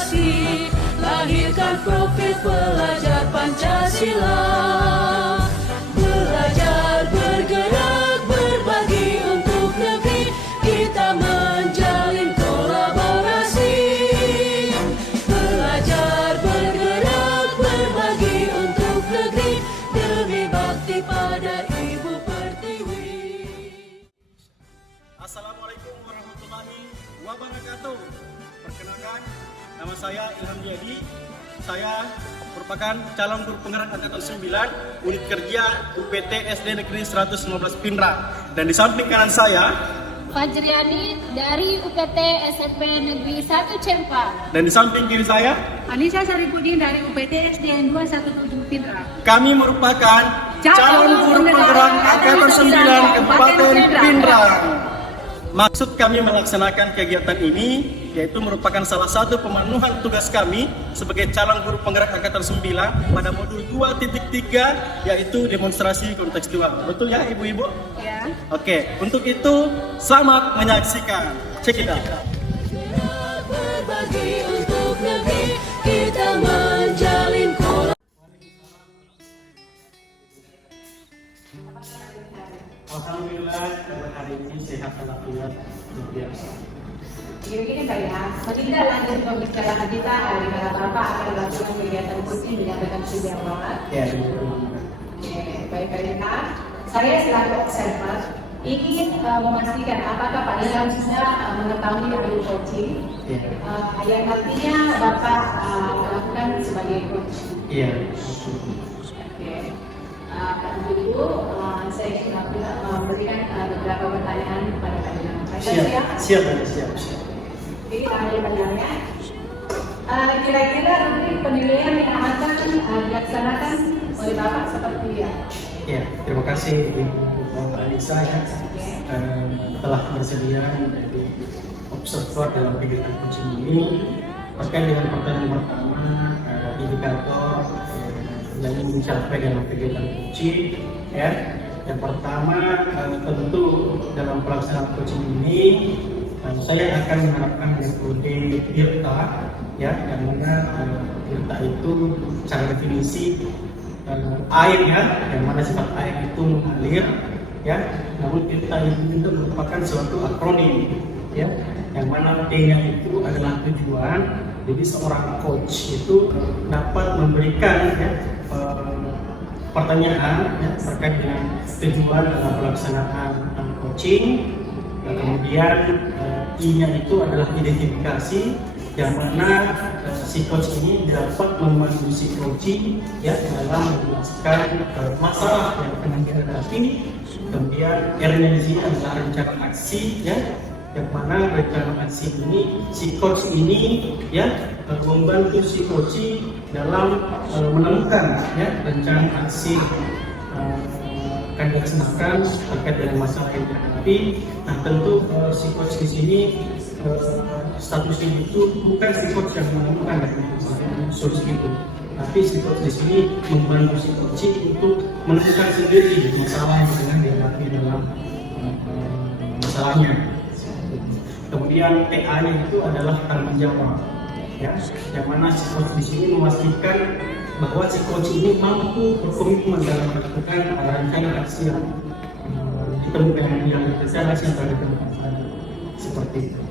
kolaborasi, lahirkan profil pelajar Pancasila. Belajar, bergerak, berbagi untuk negeri, kita menjalin kolaborasi. Belajar, bergerak, berbagi untuk negeri, demi bakti pada Ibu Pertiwi. Assalamualaikum warahmatullahi wabarakatuh. Perkenalkan, nama saya Ilham Yadi. Saya merupakan calon guru penggerak angkatan 9 unit kerja UPT SD Negeri 115 Pindrang. Dan di samping kanan saya Fajriani dari UPT SMP Negeri 1 Cempang. dan di samping kiri saya Anissa Saripudin dari UPT SDN 217 Pindrang. kami merupakan calon guru penggerak angkatan 9 Kabupaten Pindrang. Maksud kami melaksanakan kegiatan ini yaitu merupakan salah satu pemenuhan tugas kami sebagai calon guru penggerak angkatan 9 pada modul 2.3 yaitu demonstrasi kontekstual. Betul ya ibu-ibu? Ya. Oke, untuk itu selamat menyaksikan. Check it out. Berbagi untuk negeri, kita menjalin kolaborasi. Alhamdulillah hari ini sehat walafiat luar biasa. Begini Pak ya, mengindah lanjut pembicaraan kita hari Bapak akan melakukan kegiatan kursi menyampaikan sejarah. Ya. Oke, baik Pak. Saya selaku observer ingin memastikan apakah Pak Ilham sudah mengetahui alur coaching yang nantinya Bapak lakukan sebagai coach. Iya. Oke. Untuk itu saya ingin memberikan beberapa pertanyaan kepada Pak Ilham. Siap. Jadi pertanyaannya, kira-kira nanti penilaian yang akan dilaksanakan oleh Bapak seperti ya? Ya, terima kasih Ibu Anissa ya, telah bersedia menjadi observer dalam kegiatan coaching ini. Terkait dengan pertanyaan pertama, indikator yang ingin dicapai dalam kegiatan coaching ya. Yang pertama tentu dalam pelaksanaan coaching ini saya akan menerapkan metode IRTA ya, yang mana IRTA itu secara definisi air ya, yang mana sifat air itu mengalir ya. Namun IRTA itu merupakan suatu akronim ya, yang mana T-nya itu adalah tujuan. Jadi seorang coach itu dapat memberikan ya, pertanyaan ya, terkait dengan tujuan dalam pelaksanaan coaching. Kemudian I-nya itu adalah identifikasi, yang mana si coach ini dapat membantu si coaching ya dalam menjelaskan masalah yang akan dihadapi. Kemudian R-nya di sini adalah rencana aksi ya, yang mana rencana aksi ini si coach ini ya membantu si coaching dalam menemukan ya rencana aksi akan dilaksanakan terkait dengan masalah yang dihadapi. Nah tentu si coach di sini statusnya itu bukan si coach yang menemukan solusi itu, tapi si coach di sini membantu si coaching untuk menemukan sendiri masalah yang sedang dihadapi dalam masalahnya. Kemudian TA-nya itu adalah tanggung jawab, ya, yang mana si coach di sini memastikan bahwa si coach ini mampu berkomitmen dalam melakukan rencana aksi yang ditemukan yang rencana aksi yang telah ditemukan seperti itu.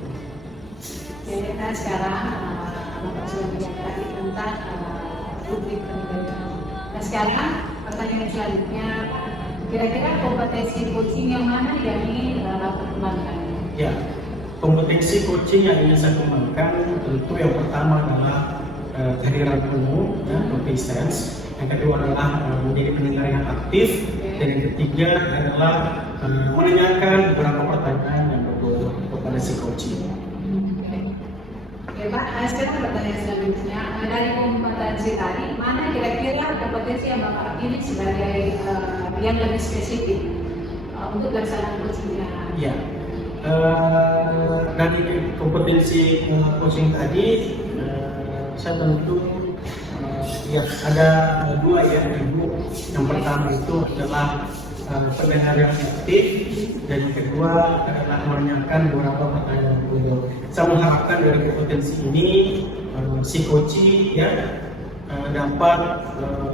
Jadi kita sekarang Bapak sudah menyampaikan tentang publik pendidikan. Nah sekarang pertanyaan selanjutnya, kira-kira kompetensi coaching yang mana yang ingin Bapak kembangkan? Ya. Kompetensi coaching yang ingin saya kembangkan tentu yang pertama adalah kehadiran penuh, ya, competence. Yang kedua adalah menjadi pendengar yang aktif, dan yang ketiga adalah menanyakan beberapa pertanyaan yang berbodoh kepada si coaching. Oke Pak, sekarang pertanyaan selanjutnya, dari kompetensi tadi, mana kira-kira kompetensi yang Bapak pilih sebagai yang lebih spesifik untuk pelaksanaan coachingnya? Ya. Dari kompetensi coaching tadi saya tentu ya ada dua ya ibu. Yang pertama itu adalah pendengar yang aktif, dan yang kedua adalah menanyakan beberapa pertanyaan. Saya mengharapkan dari kompetensi ini si koci ya dapat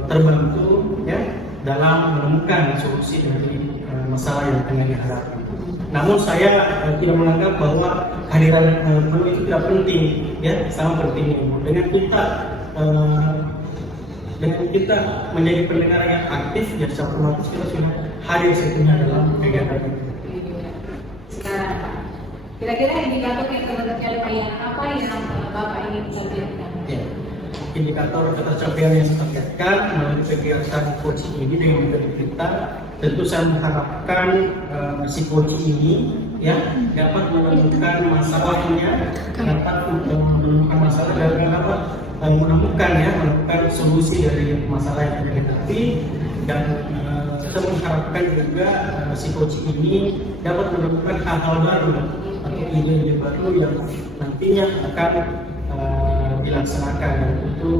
terbantu ya dalam menemukan solusi dari masalah yang tengah dihadapi. Namun saya tidak menganggap bahwa kehadiran guru itu tidak penting, ya sama pentingnya. Dengan kita menjadi pendengar yang aktif, ya secara otomatis kita sudah hadir sepenuhnya dalam kegiatan itu. Sekarang Pak, kira-kira indikator yang terdekat apa yang Bapak ingin sampaikan? Ya. Indikator ketercapaian yang ditargetkan melalui kegiatan coaching ini dengan metode kita, tentu saya mengharapkan si coaching ini ya dapat menemukan masalahnya, dapat menemukan masalah dan dapat menemukan solusi dari masalah yang ada dihadapi, dan kita mengharapkan juga si coaching ini dapat menemukan hal-hal baru atau ide-ide baru yang nantinya akan dilaksanakan, dan itu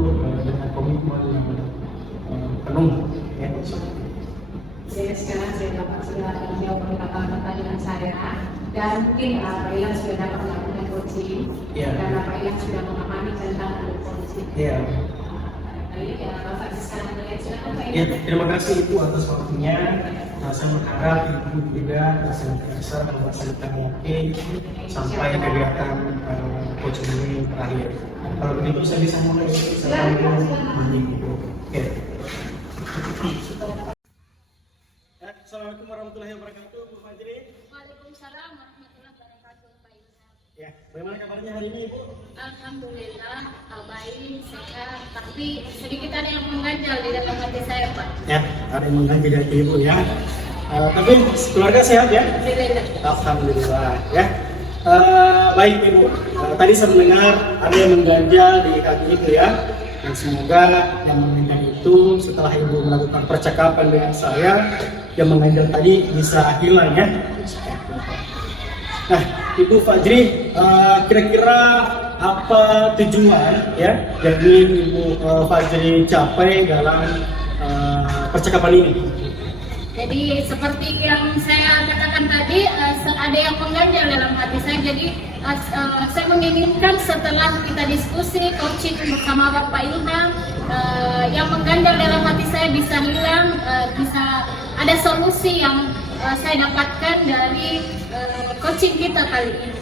dengan komitmen yang penuh ya. Jadi sekarang saya dapat sudah menjawab beberapa pertanyaan saya, dan mungkin Pak Ilham sudah dapat melakukan coaching dan Pak Ilham sudah memahami tentang coaching. Iya. Bapak sekarang melihat silakan Pak Ya, Ilham. terima kasih Ibu atas waktunya. Saya berharap Ibu juga senantiasa melaksanakan mungkin sampai kegiatan coaching ini berakhir. Kalau begitu saya bisa mulai. Oke. Assalamualaikum warahmatullahi wabarakatuh, Bu Fajri. Waalaikumsalam warahmatullahi wabarakatuh, Pak Ilham. Ya, bagaimana kabarnya hari ini, Ibu? Alhamdulillah, baik, sehat, tapi sedikit ada yang mengganjal di dalam hati saya, Pak. Ya, ada yang mengganti hati Ibu ya. Tapi keluarga sehat ya? Alhamdulillah. Alhamdulillah ya. Baik Ibu, tadi saya mendengar ada yang mengganjal di hati Ibu ya. Dan semoga yang mendengar itu setelah Ibu melakukan percakapan dengan saya, yang mengganjal tadi bisa hilang ya. Nah, Ibu Fajri, kira-kira apa tujuan ya yang ingin Ibu Fajri capai dalam percakapan ini? Jadi seperti yang saya katakan tadi, ada yang mengganjal dalam hati saya. Jadi saya menginginkan setelah kita diskusi coaching bersama Bapak Ilham, yang mengganjal dalam hati saya bisa hilang, bisa ada solusi yang saya dapatkan dari coaching kita kali ini.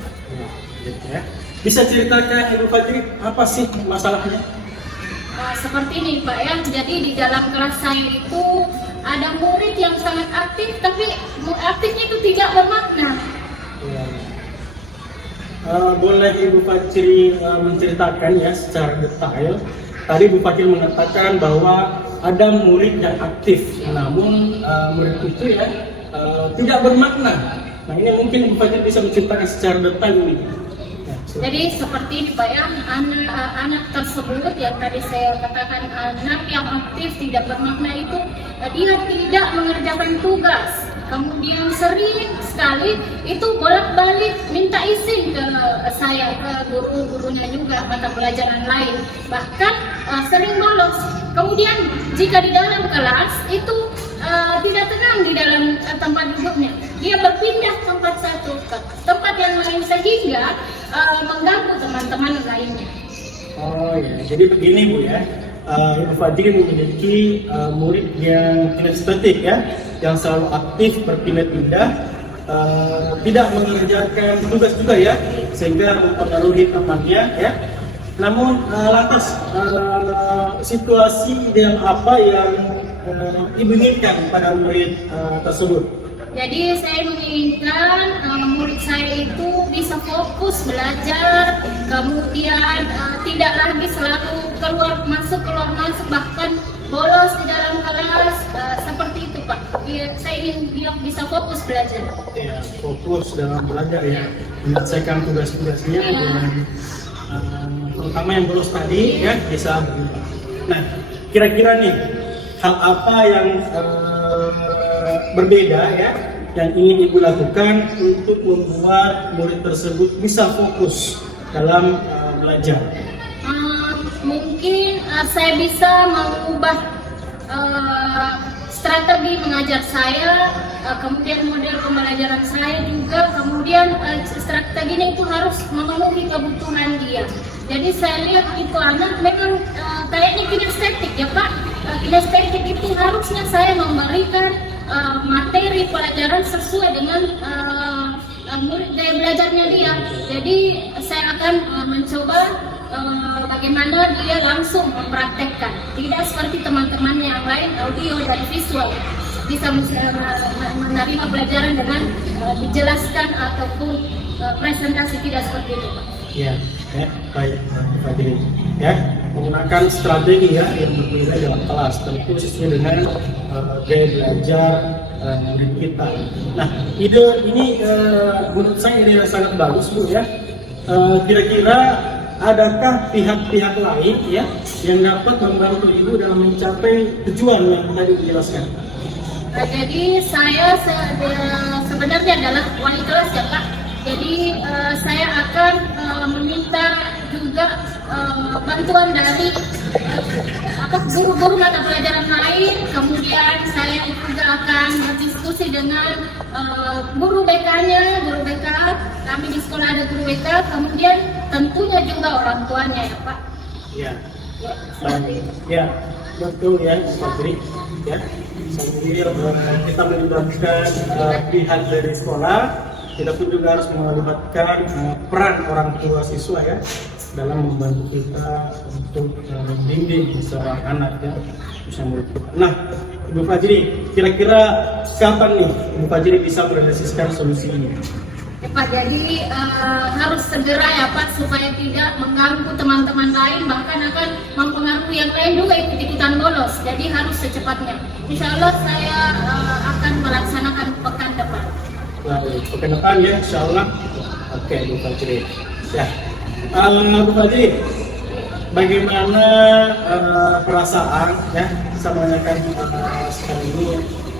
Ya. Bisa ceritakan Ibu Fajri apa sih masalahnya? Seperti ini Pak ya, jadi di dalam kelas saya itu ada murid yang sangat aktif, tapi aktifnya itu tidak bermakna. Ya. Boleh Ibu Fajri menceritakan ya secara detail. Tadi Ibu Fajri mengatakan bahwa ada murid yang aktif, namun murid itu ya tidak bermakna. Nah ini mungkin Ibu Fajri bisa menceritakan secara detail ini. Jadi seperti ini Pak ya, anak tersebut yang tadi saya katakan anak yang aktif tidak bermakna itu, dia tidak mengerjakan tugas, kemudian sering sekali itu bolak-balik minta izin ke saya, ke guru-gurunya juga mata pelajaran lain, bahkan sering bolos. Kemudian jika di dalam kelas itu tidak tenang di dalam tempat duduknya, dia berpindah tempat satu ke tempat yang lain sehingga mengganggu teman-teman lainnya. Oh ya, jadi begini Bu ya, Ibu Fajri memiliki murid yang kinestetik ya, yang selalu aktif berpindah-pindah, tidak mengerjakan tugas juga ya, sehingga mempengaruhi temannya ya. Namun lantas situasi ideal apa yang Ibu inginkan pada murid tersebut? Jadi saya menginginkan murid saya itu bisa fokus belajar, kemudian tidak lagi selalu keluar masuk, bahkan bolos di dalam kelas, seperti itu Pak. Saya ingin dia bisa fokus belajar. Ya, fokus dalam belajar ya, menyelesaikan tugas-tugasnya, terutama yang bolos tadi ya bisa berubah. Nah, kira-kira nih hal apa yang berbeda ya yang ingin Ibu lakukan untuk membuat murid tersebut bisa fokus dalam belajar? Mungkin saya bisa mengubah strategi mengajar saya, kemudian model pembelajaran saya juga, kemudian strateginya itu harus memenuhi kebutuhan dia. Jadi saya lihat itu anak memang kayaknya kinestetik ya Pak. Kinestetik itu harusnya saya memberikan materi pelajaran sesuai dengan murid gaya belajarnya dia. Jadi saya akan mencoba bagaimana dia langsung mempraktekkan, tidak seperti teman-temannya yang lain audio dan visual bisa menerima pelajaran dengan dijelaskan ataupun presentasi, tidak seperti itu Pak. Ya, baik Pak Fadli. Ya, menggunakan strategi ya yang berbeda dalam kelas, tentu sesuai dengan gaya belajar murid kita. Nah, ide ini menurut saya ide yang sangat bagus Bu ya. Kira-kira adakah pihak-pihak lain ya yang dapat membantu Ibu dalam mencapai tujuan yang tadi dijelaskan? Jadi saya sebenarnya adalah wali kelas ya Pak. Jadi saya akan meminta juga bantuan dari guru-guru mata pelajaran lain. Kemudian saya juga akan berdiskusi dengan guru BK-nya, guru BK. Kami di sekolah ada guru BK. Kemudian tentunya juga orang tuanya ya Pak. Ya, ya betul ya Pak Tri. Ya, sambil kita melibatkan pihak dari sekolah, kita pun juga harus melibatkan peran orang tua siswa ya dalam membantu kita untuk membimbing seorang anak ya bisa murid kita. Nah, Ibu Fajri, kira-kira kapan nih Ibu Fajri bisa merealisasikan solusi ini? Ya Pak, jadi harus segera ya Pak supaya tidak mengganggu teman-teman lain, bahkan akan mempengaruhi yang lain juga ikut-ikutan bolos. Jadi harus secepatnya. Insya Allah saya akan melaksanakan pekan depan. Baik, pekan depan ya, insya Allah. Oke, Bu Fajri. Ya, Bu Fajri, bagaimana perasaan ya? Saya menanyakan sekali ini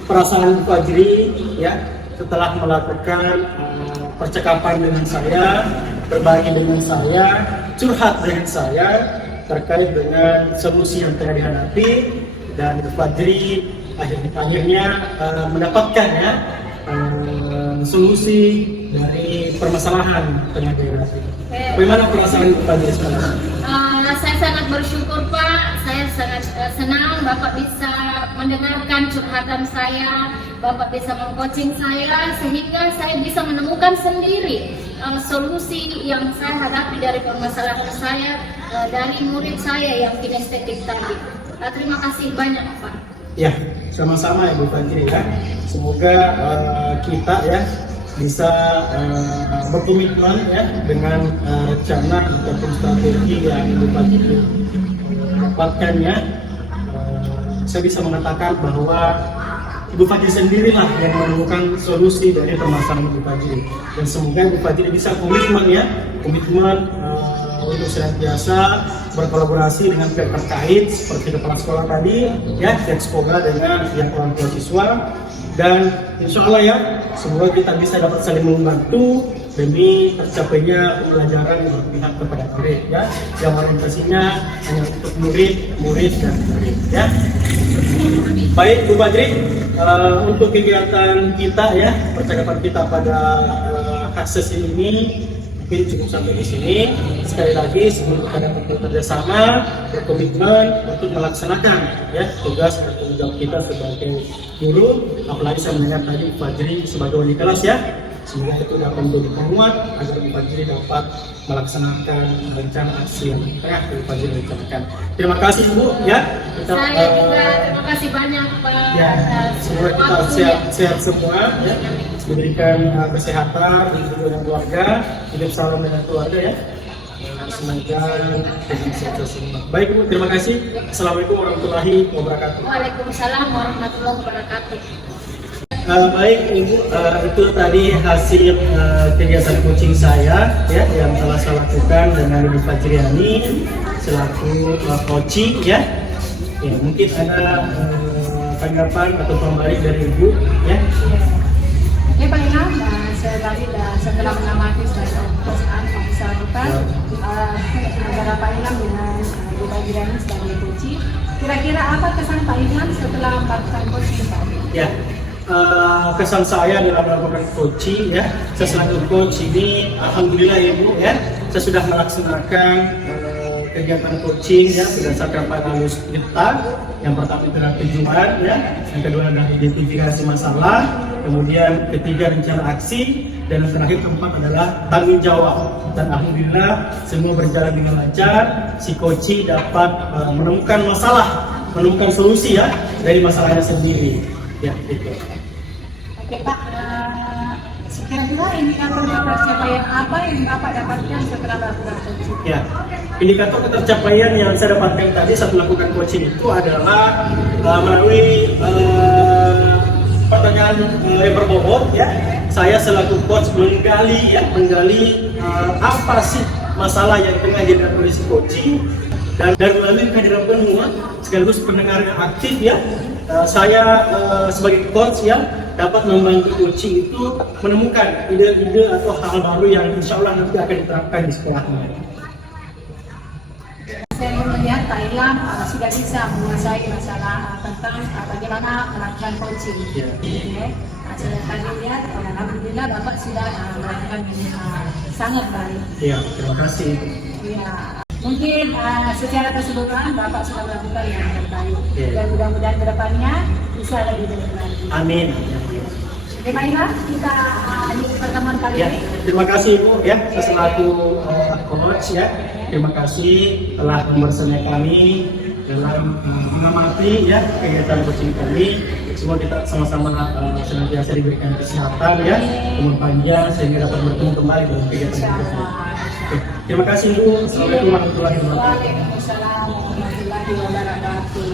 perasaan Bu Fajri ya setelah melakukan percakapan dengan saya, berbagi dengan saya, curhat dengan saya terkait dengan solusi yang tengah dihadapi, dan Bu Fajri akhirnya mendapatkan ya solusi dari permasalahan tengah dihadapi. Bagaimana perasaan Bu Fajri sekarang? Saya sangat bersyukur Pak, saya sangat senang Bapak bisa mendengarkan curhatan saya, Bapak bisa meng-coaching saya sehingga saya bisa menemukan sendiri solusi yang saya hadapi dari permasalahan saya dari murid saya yang kinestetik tadi. Terima kasih banyak Pak. Ya, sama-sama ya Bu Fajri ya. Semoga kita ya bisa berkomitmen ya dengan rencana ataupun strategi yang Ibu Fajri dapatkan ya. Saya bisa mengatakan bahwa Ibu Fajri sendirilah yang menemukan solusi dari permasalahan Ibu Fajri, dan semoga Ibu Fajri bisa komitmen ya, komitmen untuk senantiasa berkolaborasi dengan pihak terkait seperti kepala sekolah tadi ya, dan semoga dengan pihak orang tua siswa, dan insya Allah ya semoga kita bisa dapat saling membantu demi tercapainya pelajaran yang berpihak kepada murid ya, yang orientasinya hanya untuk murid dan murid ya. Baik Bu Fajri, untuk kegiatan kita ya, percakapan kita pada akses ini mungkin cukup sampai di sini. Sekali lagi sebelum kita dapat bekerjasama, berkomitmen untuk melaksanakan ya tugas dan tanggung jawab kita sebagai guru, apalagi saya mendengar tadi Bu Fajri sebagai wali kelas ya. Semoga itu dapat menjadi penguat agar Bu Fajri dapat melaksanakan rencana aksi yang tengah Bu Fajri rencanakan. Terima kasih Bu ya. Saya juga terima kasih banyak Pak. Ya, semoga kita sehat semua ya, diberikan kesehatan hidup dengan keluarga, hidup salam dengan keluarga ya. Semoga sehat semua. Baik Bu, terima kasih. Assalamualaikum warahmatullahi wabarakatuh. Waalaikumsalam warahmatullahi wabarakatuh. Baik Ibu, itu tadi hasil kegiatan coaching saya ya yang telah saya lakukan dengan Ibu Fajriani selaku coaching ya. Ya, mungkin ada tanggapan atau pembalik dari Ibu ya. Ya Pak Ilham, saya tadi setelah mengamati perusahaan Pak Isa lakukan antara Pak Ilham dengan Ibu Fajriani sebagai coaching, kira-kira apa kesan Pak Ilham setelah melakukan coaching Pak? Ya, kesan saya dalam melakukan coaching ya, saya selaku coach ini alhamdulillah ya Bu ya, saya sudah melaksanakan kegiatan coaching ya berdasarkan Paulus kita. Yang pertama itu adalah tujuan ya, yang kedua adalah identifikasi masalah, kemudian ketiga rencana aksi, dan yang terakhir keempat adalah tanggung jawab. Dan alhamdulillah semua berjalan dengan lancar. Si coaching dapat menemukan masalah, menemukan solusi ya dari masalahnya sendiri. Ya, gitu. Oke Pak, kira-kira indikator pencapaian apa yang Bapak dapatkan setelah melakukan coaching? Ya, indikator ketercapaian yang saya dapatkan tadi saat melakukan coaching itu adalah melalui pertanyaan yang berbobot ya. Saya selaku coach menggali apa sih masalah yang tengah dihadapi oleh si coaching, dan melalui kehadiran penuh sekaligus pendengar yang aktif ya. Saya sebagai coach ya dapat membantu coaching itu menemukan ide-ide atau hal baru yang insya Allah nanti akan diterapkan di sekolahnya. Saya melihat Pak Ilham sudah bisa menguasai masalah tentang bagaimana melakukan coaching. Ya. Oke. Saya tadi lihat, alhamdulillah Bapak sudah melakukan ini sangat baik. Ya, terima kasih. Ya. Mungkin secara keseluruhan Bapak sudah melakukan yang terbaik. Ya. Dan mudah-mudahan kedepannya bisa lebih baik lagi. Amin. Oke Pak Ilham, kita di pertemuan kali Ya, ini. terima kasih Ibu ya, saya selaku coach ya. Terima kasih telah membersamai kami dalam mengamati ya kegiatan coaching kami. Semua kita sama-sama senantiasa diberikan kesehatan ya, umur panjang sehingga dapat bertemu kembali dalam kegiatan kita. Oke, terima kasih Ibu. Assalamualaikum warahmatullahi wabarakatuh. Waalaikumsalam warahmatullahi wabarakatuh.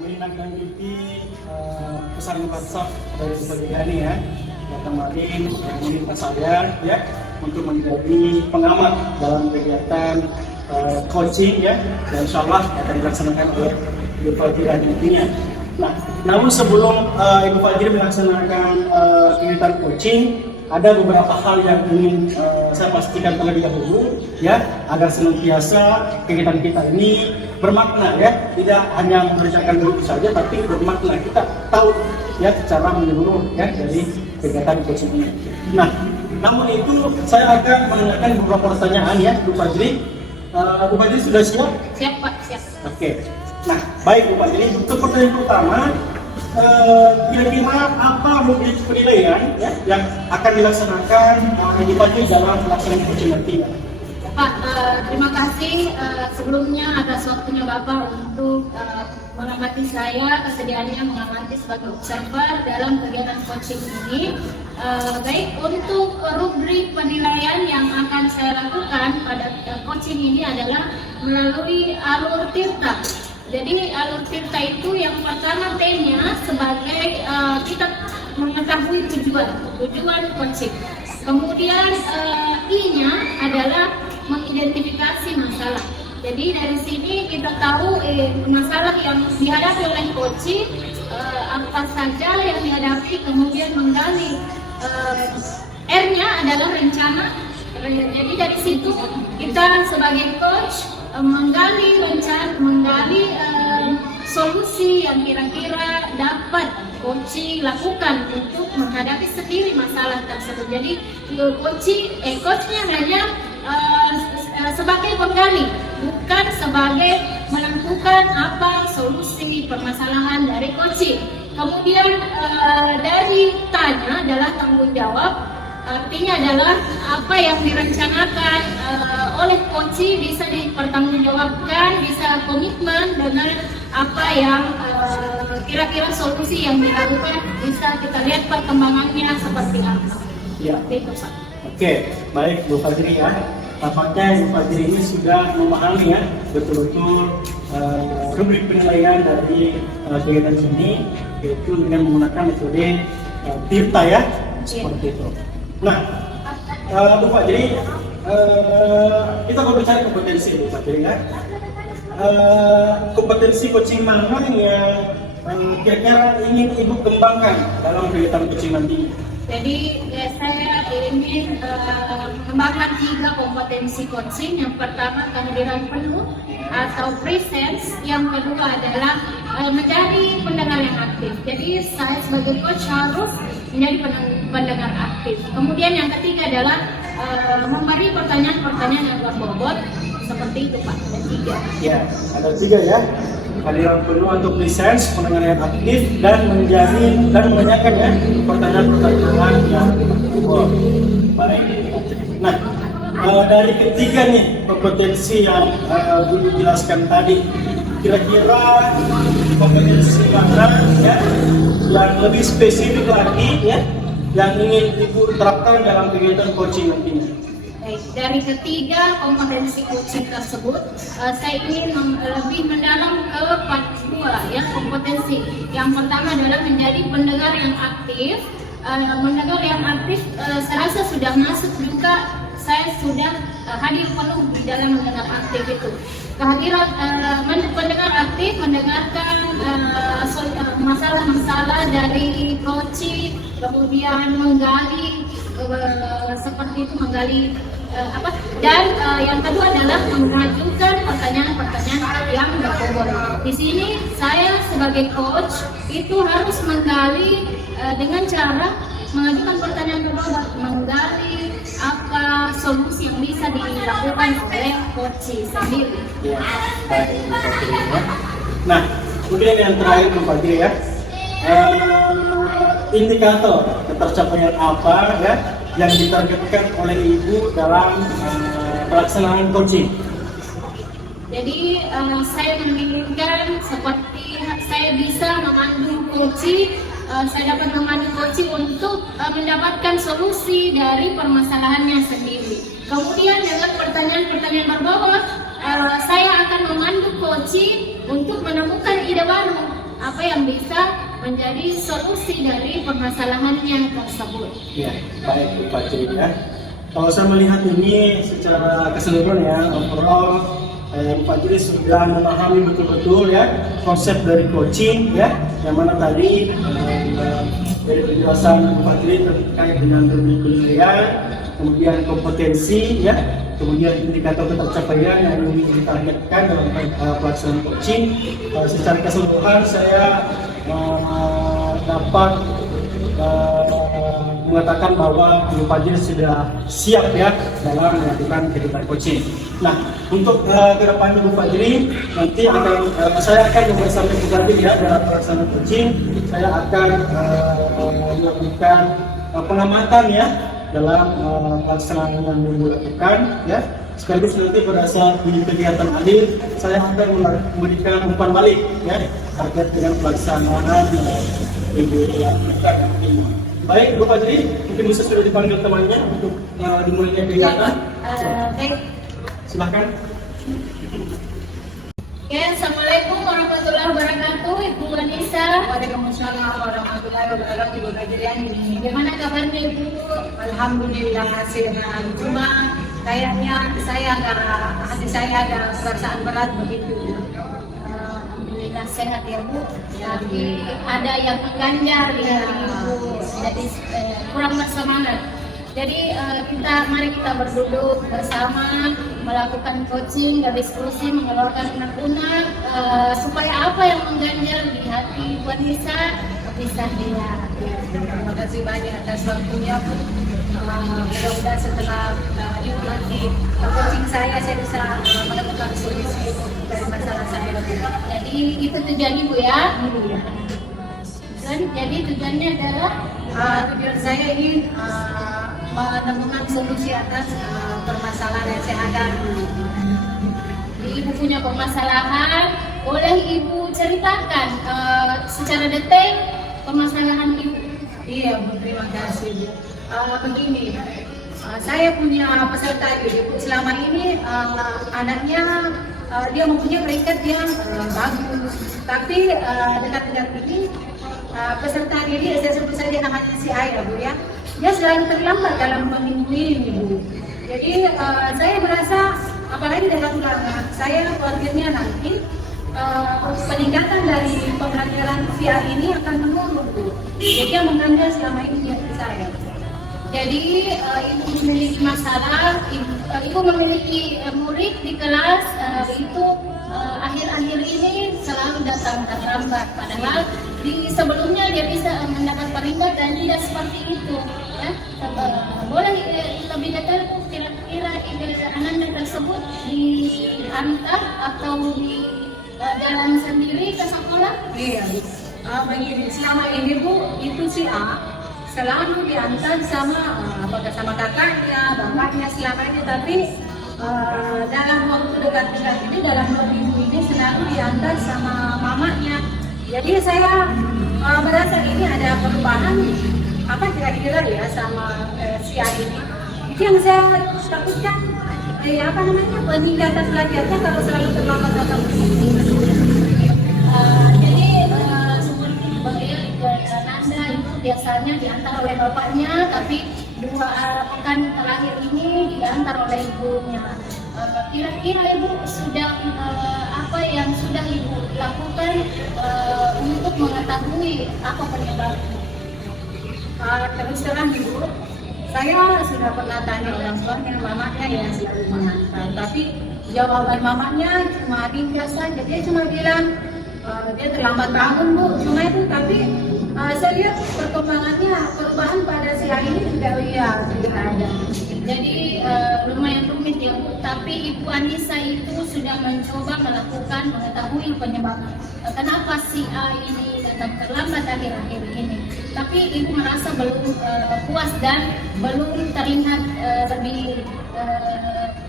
Menindaklanjuti pesan WhatsApp dari Saudari ya, yang kemarin meminta saya ya untuk menjadi pengamat dalam kegiatan coaching ya, dan insya Allah akan dilaksanakan oleh Ibu Fajri nantinya. Nah, namun sebelum Ibu Fajri melaksanakan kegiatan coaching, ada beberapa hal yang ingin saya pastikan terlebih dahulu ya, agar senantiasa kegiatan kita ini bermakna ya, tidak hanya mengerjakan dulu saja tapi bermakna, kita tahu ya secara menyeluruh ya dari kegiatan coaching ini. Nah, namun itu saya akan menanyakan beberapa pertanyaan ya Bu Fajri. Bu Fajri sudah siap? Siap Pak, siap. Oke. Nah, baik Bu Fajri, untuk pertanyaan pertama, kira-kira apa mungkin penilaian ya, yang akan dilaksanakan Ibu Fajri dalam pelaksanaan coaching nanti? Pak, terima kasih sebelumnya atas waktunya Bapak untuk mengamati saya, kesediaannya mengamati sebagai observer dalam kegiatan coaching ini. Baik, untuk rubrik penilaian yang akan saya lakukan pada coaching ini adalah melalui alur tirta. Jadi alur tirta itu yang pertama T-nya sebagai kita mengetahui tujuan coaching. Kemudian I-nya adalah mengidentifikasi masalah. Jadi dari sini kita tahu masalah yang dihadapi oleh coaching apa saja yang dihadapi, kemudian menggali R-nya adalah rencana. Jadi dari situ kita sebagai coach menggali solusi yang kira-kira dapat coaching lakukan untuk menghadapi sendiri masalah tersebut. Jadi coachnya hanya sebagai penggali, bukan sebagai menentukan apa solusi permasalahan dari coaching. Kemudian dari tanya adalah tanggung jawab, artinya adalah apa yang direncanakan oleh coaching bisa dipertanggungjawabkan, bisa komitmen dengan apa yang kira-kira solusi yang dilakukan, bisa kita lihat perkembangannya seperti apa. Ya. Itu Pak. Oke, baik Bu Fajri ya. Tampaknya Bu Fajri ini sudah memahami ya betul-betul rubrik penilaian dari kegiatan ini, yaitu dengan menggunakan metode tirta ya, seperti itu. Nah, Bu Fajri, kita berbicara kompetensi Bu Fajri ya. Kompetensi coaching mana yang kira-kira ingin Ibu kembangkan dalam kegiatan coaching nanti? Jadi saya ingin mengembangkan 3 kompetensi coaching. Yang pertama kehadiran penuh, atau presence. Yang kedua adalah menjadi pendengar yang aktif. Jadi saya sebagai coach harus menjadi pendengar aktif. Kemudian yang ketiga adalah memberi pertanyaan-pertanyaan yang berbobot. Seperti itu Pak, ada 3. Ya, ada 3 ya. Kalian perlu untuk presence, pendengar yang aktif, dan menanyakan ya pertanyaan-pertanyaan yang berbobot. Baik. Nah, dari ketiga nih kompetensi yang Budi jelaskan tadi, kira-kira kompetensi mana ya yang lebih spesifik lagi ya yang ingin Ibu terapkan dalam kegiatan coaching nantinya? Baik, dari ketiga kompetensi coaching tersebut, saya ingin lebih mendalam ke part 2 ya, kompetensi. Yang pertama adalah menjadi pendengar yang aktif. Mendengar yang aktif, saya rasa sudah masuk juga. Saya sudah hadir penuh di dalam mendengar aktif itu. Kehadiran pendengar aktif mendengarkan masalah-masalah dari coaching, kemudian menggali seperti itu, menggali dan yang kedua adalah mengajukan pertanyaan-pertanyaan yang berbobot. Di sini saya sebagai coach itu harus menggali dengan cara mengajukan pertanyaan berbobot, menggali apa solusi yang bisa dilakukan oleh coach sendiri. Ya, baik, Pak Fadri, ya. Nah, kemudian yang terakhir Pak Fadri ya, indikator ketercapaian apa ya yang ditargetkan oleh Ibu dalam pelaksanaan coaching? Jadi saya menginginkan seperti saya bisa memandu coaching. Saya dapat memandu coaching untuk mendapatkan solusi dari permasalahannya sendiri. Kemudian dengan pertanyaan-pertanyaan berbobot, saya akan memandu coaching untuk menemukan ide baru, apa yang bisa menjadi solusi dari permasalahannya tersebut. Ya, baik Pak Fadri ya. Kalau saya melihat ini secara keseluruhan ya, overall Pak Fadri sudah memahami betul-betul ya konsep dari coaching ya, yang mana tadi dari penjelasan Pak Fadri terkait dengan penilaian, kemudian kompetensi ya, kemudian indikator ketercapaian yang ingin ditargetkan dalam pelaksanaan coaching. Secara keseluruhan saya dapat mengatakan bahwa Ibu Fadri sudah siap ya dalam melakukan kegiatan coaching. Nah, untuk ke depan Ibu Fadri nanti saya akan bersama Ibu Fadri ya dalam pelaksanaan coaching. Saya akan melakukan pengamatan ya dalam pelaksanaan yang Ibu lakukan ya. Sekaligus nanti pada saat di kegiatan akhir saya akan memberikan umpan balik ya terkait dengan pelaksanaan Ibu lakukan. Baik, Bu Fadri, mungkin bisa sudah dipanggil temannya untuk dimulainya kegiatan. Baik. Silakan. Oke, Assalamualaikum warahmatullahi wabarakatuh, Ibu Anissa. Waalaikumsalam warahmatullahi wabarakatuh. Ibu Fadrian ini. Bagaimana kabarnya Ibu? Alhamdulillah sehat. Cuma kayaknya hati saya ada perasaan berat begitu. Alhamdulillah sehat ya Bu. Tapi ada yang mengganjal di hati Ibu, jadi kurang bersemangat. Jadi mari kita berduduk bersama melakukan coaching dan diskusi, mengeluarkan unek-unek supaya apa yang mengganjal di hati Bu Anissa bisa hilang. Terima kasih banyak atas waktunya Bu. Mudah-mudahan setelah Ibu nanti coaching saya bisa menemukan solusi dari masalah saya. Jadi itu tujuannya Bu ya. Jadi tujuannya adalah tujuan saya ingin menemukan solusi atas permasalahan yang saya hadapi. Ibu punya permasalahan, boleh Ibu ceritakan secara detail permasalahan Ibu? Iya Bu, terima kasih Bu. Begini, saya punya peserta didik. Selama ini anaknya dia mempunyai peringkat yang bagus, tapi dekat-dekat ini peserta didik, saya sebut saja namanya si Aida Bu ya, dia selalu terlambat dalam memimpin Bu. Jadi saya merasa apalagi dengan ulama, saya khawatirnya nanti peningkatan dari pembelajaran via ini akan menurun Bu. Jadi yang mengandalkan selama ini di hati saya. Jadi Ibu memiliki masalah, Ibu memiliki murid di kelas itu akhir-akhir ini selalu datang terlambat, padahal di sebelumnya dia bisa mendapat peringkat dan tidak seperti itu ya. Boleh lebih detail Bu, kira-kira ide anaknya tersebut diantar atau di jalan sendiri ke sekolah? Iya, begini, selama ini Bu, itu si A selalu diantar sama apakah sama kakaknya, bapaknya selama ini, tapi dalam waktu dekat-dekat ini, dalam 2 minggu ini selalu diantar sama mamanya. Jadi saya merasa ini ada perubahan apa kira-kira ya sama si A ini. Itu yang saya takutkan, apa namanya, peningkatan belajarnya kalau selalu terlambat datang. Jadi seperti Nanda itu biasanya diantar oleh bapaknya, tapi 2 pekan terakhir ini diantar oleh ibunya. Kira-kira Ibu sudah apa yang sudah Ibu lakukan untuk mengetahui apa penyebabnya? Terus terang Ibu, saya sudah pernah tanya orang tuanya, mamanya yang selalu mengantar, tapi jawaban mamanya cuma ringkas saja. Dia cuma bilang dia terlambat bangun Bu, cuma itu. Tapi saya lihat perkembangannya, perubahan pada si A ini tidak ada. Jadi lumayan rumit ya Bu, tapi Ibu Anissa itu sudah mencoba mengetahui penyebab kenapa si A ini datang terlambat akhir-akhir ini. Tapi Ibu merasa belum puas dan belum terlihat lebih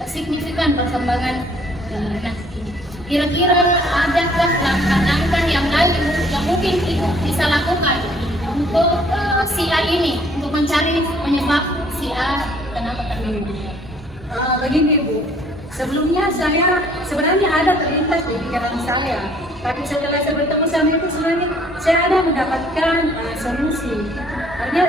signifikan perkembangan anak ini. Kira-kira adakah langkah-langkah yang lain yang mungkin Ibu bisa lakukan untuk si A ini, untuk mencari penyebab si A kenapa terlambat? Begini Bu, sebelumnya saya sebenarnya ada terlintas di pikiran saya, tapi setelah saya bertemu sama itu sebenarnya saya ada mendapatkan solusi. Artinya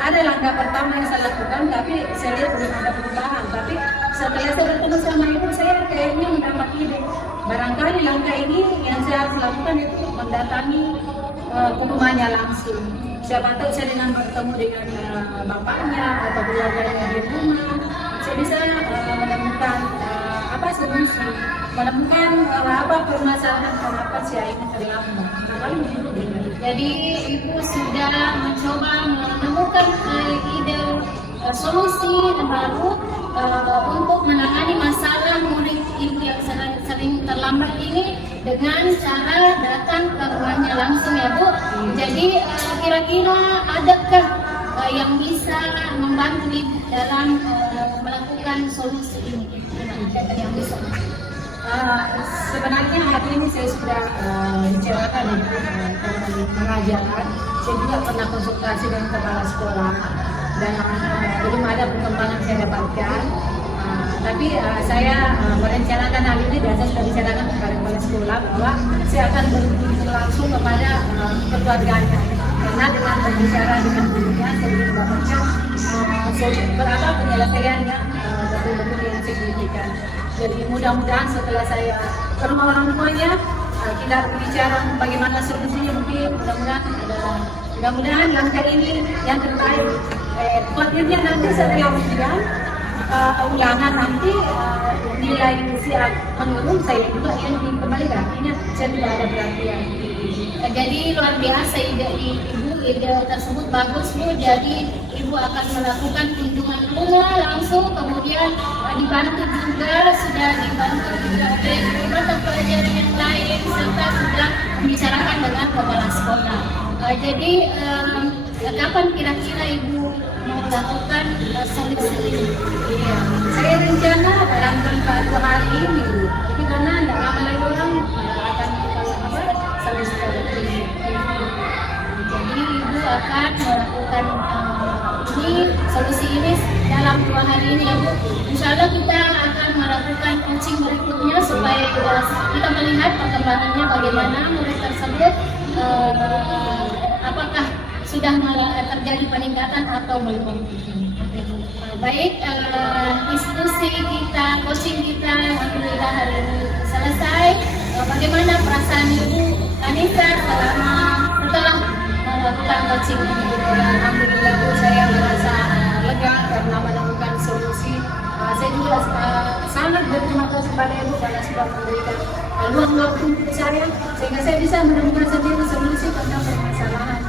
ada langkah pertama yang saya lakukan, tapi saya lihat belum ada perubahan. Tapi setelah saya bertemu sama itu, saya kayaknya mendapat ide. Barangkali langkah ini yang saya harus lakukan itu mendatangi ke rumahnya langsung. Siapa tahu saya dengan bertemu dengan bapaknya atau keluarganya di rumah, saya bisa menemukan apa solusi, menemukan apa permasalahan kenapa si A ini terlambat. Jadi Ibu sudah mencoba menemukan ide solusi baru untuk menangani masalah murid Ibu yang sering terlambat ini dengan cara datang ke rumahnya langsung ya Bu. Jadi kira-kira adakah yang bisa membantu Ibu dalam melakukan solusi ini? Yang bisa? Sebenarnya hari ini saya sudah bicarakan dengan pengajar. Saya juga pernah konsultasi dengan kepala sekolah dan belum ada perkembangan saya dapatkan. Tapi saya merencanakan hal ini dan saya sudah bicarakan kepada kepala sekolah bahwa saya akan berkunjung langsung kepada keluarganya. Karena dengan berbicara dengan gurunya saya belum mendapatkan berapa penyelesaian yang betul-betul yang signifikan. Jadi mudah-mudahan setelah saya ke rumah orang tuanya, kita berbicara bagaimana solusinya, mungkin mudah-mudahan langkah ini yang terbaik. Khawatirnya nanti setelah ulangan nanti nilai usia menurun, saya juga yang dikembalikan. Artinya saya tidak ada perhatian. Jadi luar biasa ide tersebut bagus Bu. Jadi Ibu akan melakukan kunjungan ulang langsung, kemudian dibantu juga oleh mata pelajaran yang lain serta sudah membicarakan dengan kepala sekolah. Jadi kapan kira-kira Ibu mau melakukan solusi ini? Iya, saya rencana dalam 2 hari ini, tapi karena tidak lama lagi orang akan semester ini. Jadi Ibu akan melakukan solusi ini dalam 2 hari ini ya Bu. Insya Allah kita akan melakukan coaching berikutnya supaya kita melihat perkembangannya bagaimana murid tersebut, apakah sudah terjadi peningkatan atau belum. Baik, diskusi kita, coaching kita alhamdulillah hari ini selesai. Bagaimana perasaan Ibu Anissa setelah melakukan coaching ini? Alhamdulillah Bu, saya merasa lega karena menemukan solusi. Saya juga sangat berterima kasih kepada Ibu karena sudah memberikan saya sehingga saya bisa menemukan sendiri solusi tentang permasalahan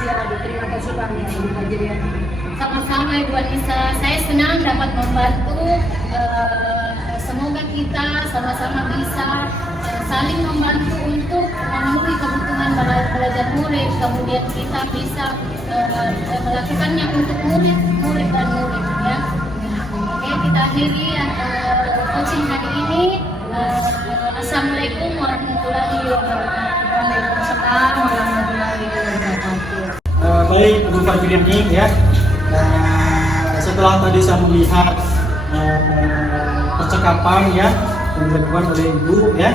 si adik. Terima kasih banyak Ibu Fajrian. Sama-sama Ibu Anissa, saya senang dapat membantu. Semoga kita sama-sama bisa saling membantu untuk memenuhi kebutuhan belajar murid, kemudian kita bisa melakukannya untuk murid dan murid ya. Oke, kita akhiri coaching hari ini. Assalamualaikum warahmatullahi wabarakatuh. Waalaikumsalam warahmatullahi wabarakatuh. Baik Ibu Fajrian ya. Setelah tadi saya melihat percakapan ya yang dilakukan oleh Ibu ya,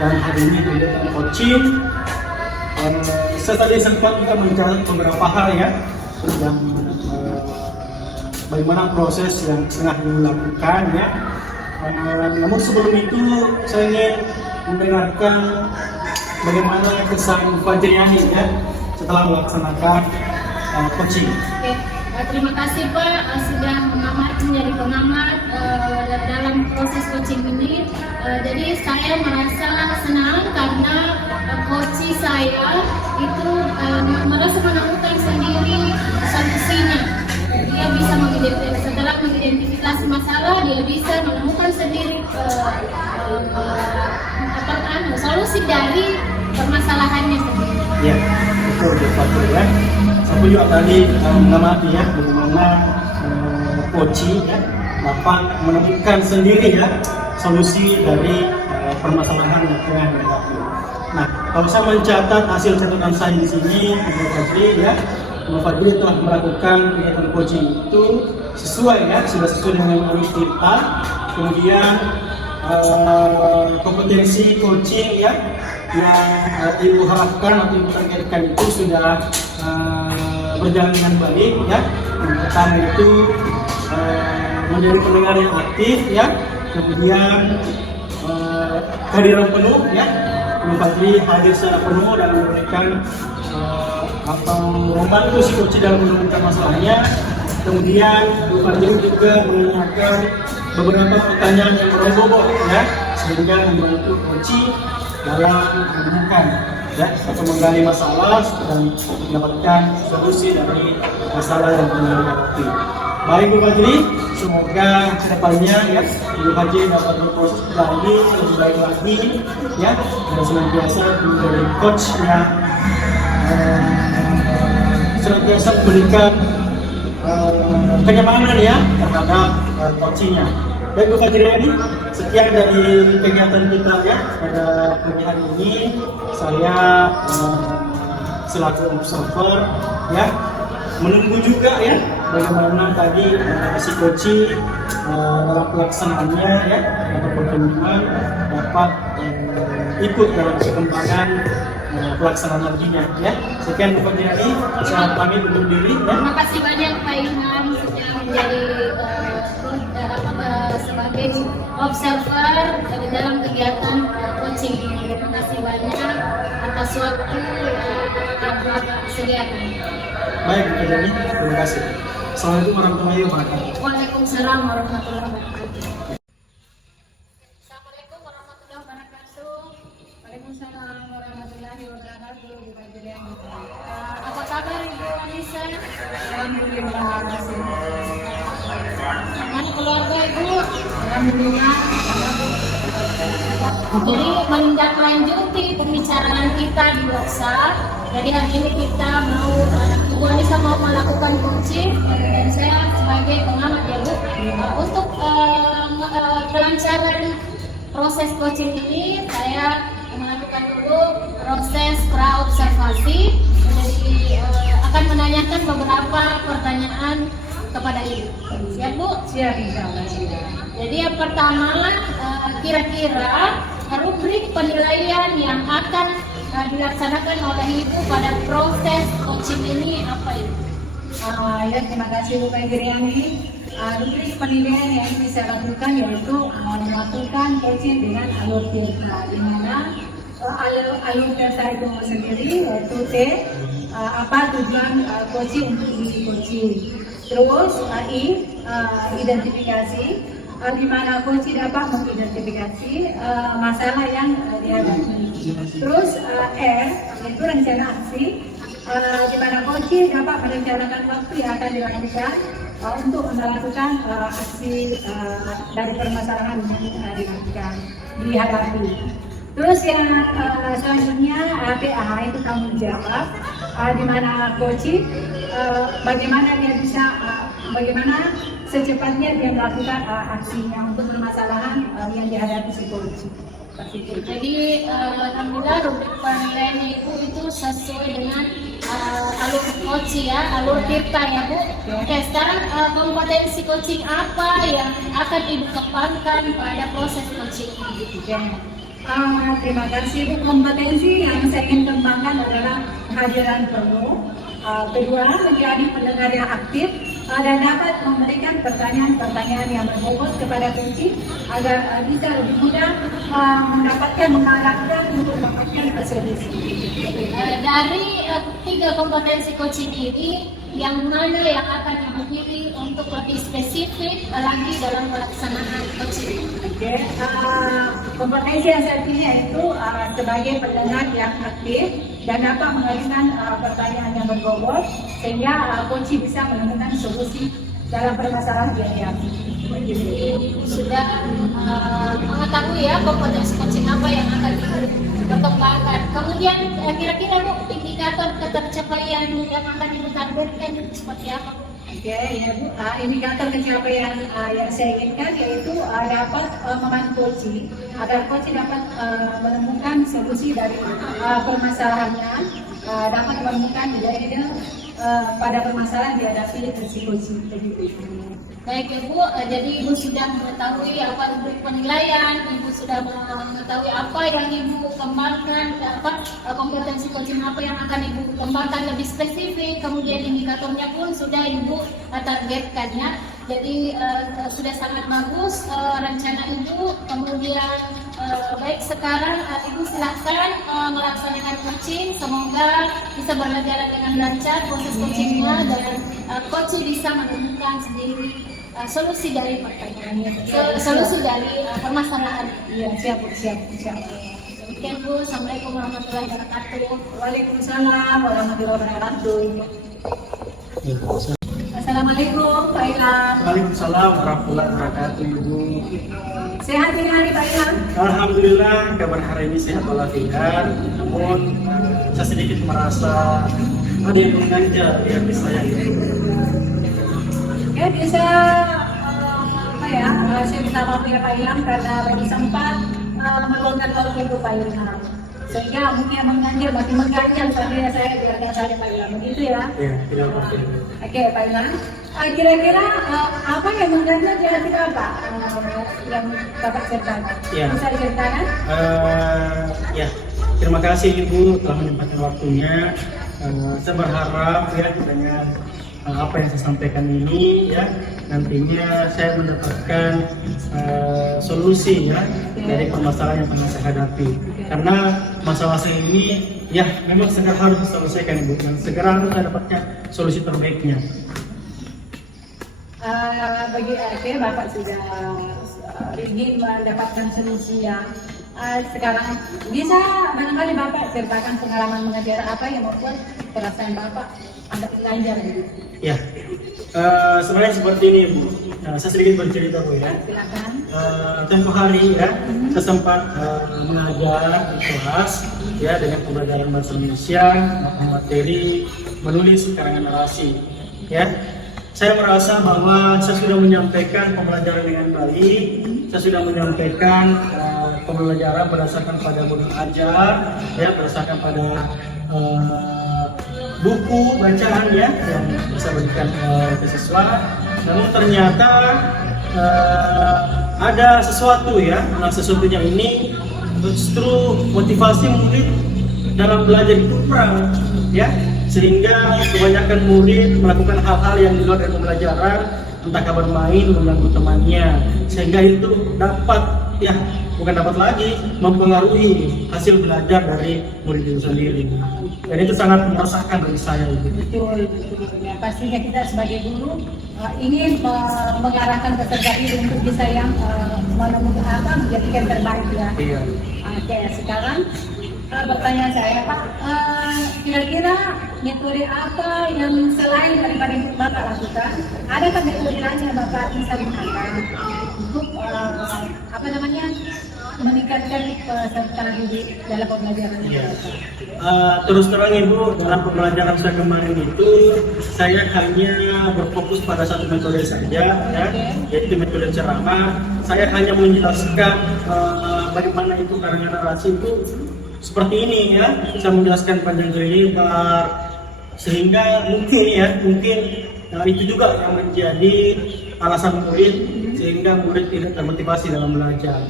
dan hari ini kegiatan coaching, saya tadi sempat kita mencatat beberapa hal ya yang bagaimana proses yang tengah dilakukan ya. Namun sebelum itu saya ingin mendengarkan bagaimana kesan Ibu Fajrian ya setelah melaksanakan coaching. Oke, terima kasih Pak sudah menjadi pengamat dalam proses coaching ini. Jadi saya merasa senang karena coach saya itu merasa menemukan sendiri solusinya. Dia bisa setelah mengidentifikasi masalah, dia bisa menemukan sendiri solusi dari permasalahannya sendiri. Ya, betul ya. Saya juga tadi mengamati ya bagaimana coaching ya dapat menemukan sendiri ya solusi dari permasalahan yang tengah dihadapi. Nah, kalau saya mencatat hasil catatan saya di sini, Ibu Fajri ya, Ibu Fajri telah melakukan kegiatan coaching itu sesuai ya, sudah sesuai dengan yang harus kita. Kemudian kompetensi coaching ya yang Ibu harapkan atau Ibu targetkan itu sudah berjalan dengan baik ya. Yang pertama itu menjadi pendengar yang aktif ya, kemudian kehadiran penuh ya, Ibu Fajri hadir secara penuh dan memberikan atau membantu si coach dalam menemukan masalahnya. Kemudian Ibu Fajri juga menanyakan beberapa pertanyaan yang berbobot ya, sehingga membantu coach dalam menemukan ya atau menggali masalah dan mendapatkan solusi dari masalah yang dihadapi. Baik Ibu Fajri, semoga kedepannya ya Ibu Fajri dapat berproses lagi lebih baik lagi ya, dan senantiasa menjadi coach yang senantiasa memberikan kenyamanan ya terhadap coachingnya. Baik Bu Fajri, sekian dari kegiatan kita ya pada pagi hari ini. Saya selaku observer ya menunggu juga ya bagaimana tadi si coaching dalam pelaksanaannya ya dapat berkembang, dapat ikut dalam perkembangan pelaksanaan nantinya ya. Sekian Bu Fajri, saya pamit undur diri ya. Terima kasih banyak Pak Ilham sudah menjadi sebagai observer dalam kegiatan coaching ini. Terima kasih banyak atas waktu yang telah disediakan. Baik Bu Fajri, terima kasih. Assalamualaikum warahmatullahi wabarakatuh. Waalaikumsalam warahmatullahi wabarakatuh. Assalamualaikum warahmatullahi wabarakatuh. Waalaikumsalam warahmatullahi wabarakatuh. Bu Fajri, apa kabar Ibu Anissa? Alhamdulillah. Mana keluarga Ibu? Alhamdulillah. Jadi menindaklanjuti pembicaraan kita di WhatsApp. Jadi hari ini kita Ibu Anissa mau melakukan coaching dan saya sebagai pengamat ya Bu, untuk kelancaran proses coaching ini saya melakukan dulu proses pra-observasi. Jadi akan menanyakan beberapa pertanyaan kepada Ibu. Siap Bu? Siap, insyaallah siap. Jadi yang pertama, kira-kira rubrik penilaian yang akan dilaksanakan oleh Ibu pada proses coaching ini apa Ibu? Ya, terima kasih Bu Fajri. Rubrik penilaian yang bisa lakukan yaitu melakukan coaching dengan alur data, di mana alur data itu sendiri yaitu T, apa tujuan coaching untuk isi coaching. Terus I, identifikasi, di mana coach dapat mengidentifikasi masalah yang dihadapi. Terus R itu rencana aksi, di mana coach dapat merencanakan waktu yang akan dilakukan untuk melakukan aksi dari permasalahan yang dihadapi. Terus yang selanjutnya PA itu tanggung jawab, di mana coach bagaimana dia bisa bagaimana secepatnya dia melakukan aksinya untuk permasalahan yang dihadapi si coach. Jadi alhamdulillah rubrik penilaian itu sesuai dengan alur coaching ya, alur kita ya Bu. Oke, sekarang kompetensi coaching apa yang akan Ibu kembangkan pada proses coaching ini? Terima kasih Bu. Kompetensi yang saya ingin kembangkan adalah kehadiran penuh. Kedua, menjadi pendengar yang aktif dan dapat memberikan pertanyaan-pertanyaan yang berbobot kepada coach agar bisa lebih mudah mendapatkan mengarahkan untuk mendapatkan solusi. Dari 3 kompetensi coaching ini, yang mana yang akan Ibu pilih untuk lebih spesifik lagi dalam pelaksanaan coaching? Kompetensi yang saya pilih itu sebagai pendengar yang aktif dan dapat mengajukan pertanyaan yang berbobot sehingga coach bisa menemukan solusi dalam permasalahan yang dihadapi. Ibu sudah mengetahui ya kompetensi coaching apa yang akan dikembangkan. Kemudian kira-kira Bu, indikator ketercapaian yang akan Ibu targetkan itu seperti apa Bu? Ya Bu, indikator pencapaian yang saya inginkan yaitu dapat membantu coach agar coach dapat menemukan solusi dari permasalahannya, dapat menemukan ide-ide pada permasalahan dihadapi si coach. Baik Ibu, jadi Ibu sudah mengetahui apa rubrik penilaian, Ibu sudah mengetahui apa yang Ibu kembangkan, kompetensi coaching apa yang akan Ibu kembangkan lebih spesifik, kemudian indikatornya pun sudah Ibu targetkannya. Jadi sudah sangat bagus rencana Ibu. Kemudian baik sekarang Ibu silakan melaksanakan coaching, semoga bisa berjalan dengan lancar proses coachingnya dan coach bisa menemukan sendiri solusi dari pertanyaannya, solusi dari permasalahan. Iya, siap. Demikian Bu, Assalamualaikum warahmatullahi wabarakatuh. Waalaikumsalam warahmatullahi wabarakatuh. Assalamualaikum Pak Ilham. Waalaikumsalam warahmatullahi wabarakatuh, Ibu. Sehat ini hari Pak Ilham? Alhamdulillah, kabar hari ini sehat walafiat. Namun saya sedikit merasa ada yang mengganjal di hati saya ini. Ya bisa saya minta maaf ya Pak Ilham karena baru sempat meluangkan waktu untuk Pak Ilham sehingga mungkin mengganjal makin mengganjal sampai saya biarkan saja Pak Ilham, begitu ya? Ya, tidak apa-apa. Oke Pak Ilham, kira-kira apa yang mengganjal di hati Bapak yang Bapak ceritakan? Ya. Bisa diceritakan? Ya, terima kasih Ibu telah menyempatkan waktunya. Saya berharap ya dengan apa yang saya sampaikan ini ya nantinya saya mendapatkan solusi ya dari permasalahan yang pernah saya hadapi, karena masalah saya ini ya memang segera harus diselesaikan Ibu dan segera harus saya dapatkan solusi terbaiknya. Bagi Bapak sudah ingin mendapatkan solusi yang sekarang, bisa barangkali Bapak ceritakan pengalaman mengajar apa yang membuat perasaan Bapak agak lancar gitu? Ya, sebenarnya seperti ini Bu. Saya sedikit bercerita Bu ya. Silakan. Tempoh hari ya, saya sempat mengajar di kelas ya dengan pembelajaran bahasa Indonesia, materi menulis karangan narasi. Ya, saya merasa bahwa saya sudah menyampaikan pembelajaran dengan baik, saya sudah menyampaikan pembelajaran berdasarkan pada modul ajar, ya berdasarkan pada buku bacaan ya yang bisa berikan ke siswa. Namun ternyata ada sesuatu ya, nah sesuatunya ini justru motivasi murid dalam belajar itu kurang ya, sehingga kebanyakan murid melakukan hal-hal yang di luar dari pembelajaran, entah bermain, mengganggu temannya, sehingga itu dapat ya bukan dapat lagi mempengaruhi hasil belajar dari murid itu sendiri. Dan itu sangat meresahkan bagi saya. Betul, betul. Ya, pastinya kita sebagai guru ingin mengarahkan peserta didik untuk bisa yang menemukan menjadikan terbaik ya. Iya. Oke, sekarang pertanyaan saya Pak, kira-kira metode apa yang selain daripada yang Bapak lakukan, adakah metode lain yang Bapak bisa gunakan untuk meningkatkan peserta didik dalam pembelajaran Iya. Bapak? Terus terang Ibu, dalam pembelajaran saya kemarin itu saya hanya berfokus pada satu metode saja, ya, yaitu metode ceramah. Saya hanya menjelaskan bagaimana itu karangan narasi itu seperti ini ya. Saya menjelaskan panjang lebar, sehingga mungkin itu juga yang menjadi alasan murid sehingga murid tidak termotivasi dalam belajar.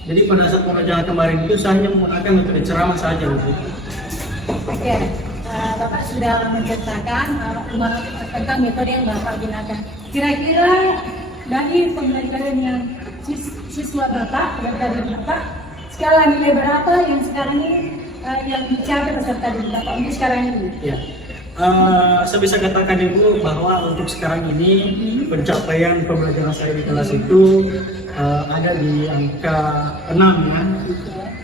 Jadi pada saat pembelajaran kemarin itu saya hanya menggunakan metode ceramah saja. Oke, Bapak sudah menceritakan tentang metode yang Bapak gunakan. Kira-kira dari pembelajaran yang siswa Bapak dan dari Bapak, skala nilai berapa yang sekarang ini yang dicapai peserta didik Bapak untuk sekarang ini? Ya. Saya bisa katakan Ibu bahwa untuk sekarang ini pencapaian pembelajaran saya di kelas itu ada di angka 6 ya.